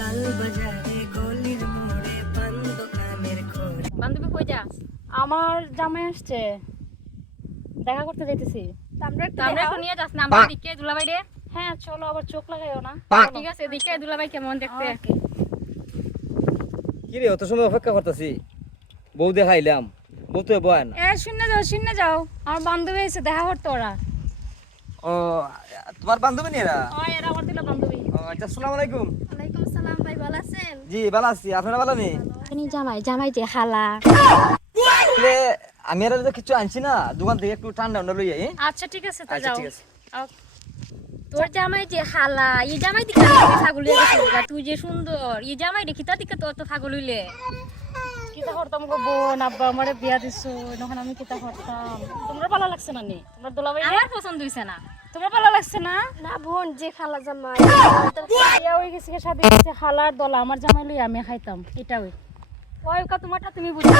লাল বাজারে গলির মোড়ে পান দোকানের খোঁজ। বান্ধবী কই যাস? আমার জামাই আসছে, দেখা করতে যাইতেছি। আমরা এখন নিয়ে যাস না, আমরা দিকে দুলাভাই রে। হ্যাঁ চলো, আবার চোখ লাগাইও না। ঠিক আছে, দিকে দুলাভাই কেমন দেখতে। কি রে, অত সময় অপেক্ষা করতেছি, বউ দেখাইলাম, বউ তো বয় না। শুনে যাও, আমার বান্ধবী এসে দেখা করতে ওরা। ও, তোমার বান্ধবী নি এরা? এরা আমার দিল বান্ধবী। আচ্ছা, আসসালামু আলাইকুম। ওয়ালাইকুম আসসালাম, ভাই ভালো আছেন? জি ভালো আছি, আপনারা ভালো নি? জামাই যে হালা। আসলে আমি আর তো কিছু আনছি না, দোকান থেকে একটু ঠান্ডা ঠান্ডা লই আই। আচ্ছা ঠিক আছে, তো আচ্ছা যাও। ঠিক আছে। তোর জামাই যে হালা, এই জামাই দিকে ছাগল হয়ে গেছে। তুই যে সুন্দর, এই জামাই দেখি তা দিকে তোর তো ছাগল হইলে। কিতা করতাম গো বোন, আব্বা আমারে বিয়া দিছো, এখন আমি কিতা করতাম? তোমরা ভালো লাগছে না নি? তোমার দুলাভাই আমার পছন্দ হইছে না। তোমার ভালো লাগছে না? না বোন, যে খালা জামাই বিয়া হয়ে গেছে, শাদি হয়েছে, হালার দলা আমার জামাই লই আমি খাইতাম, এটা ওই ওই তোমারটা তুমি বুঝো।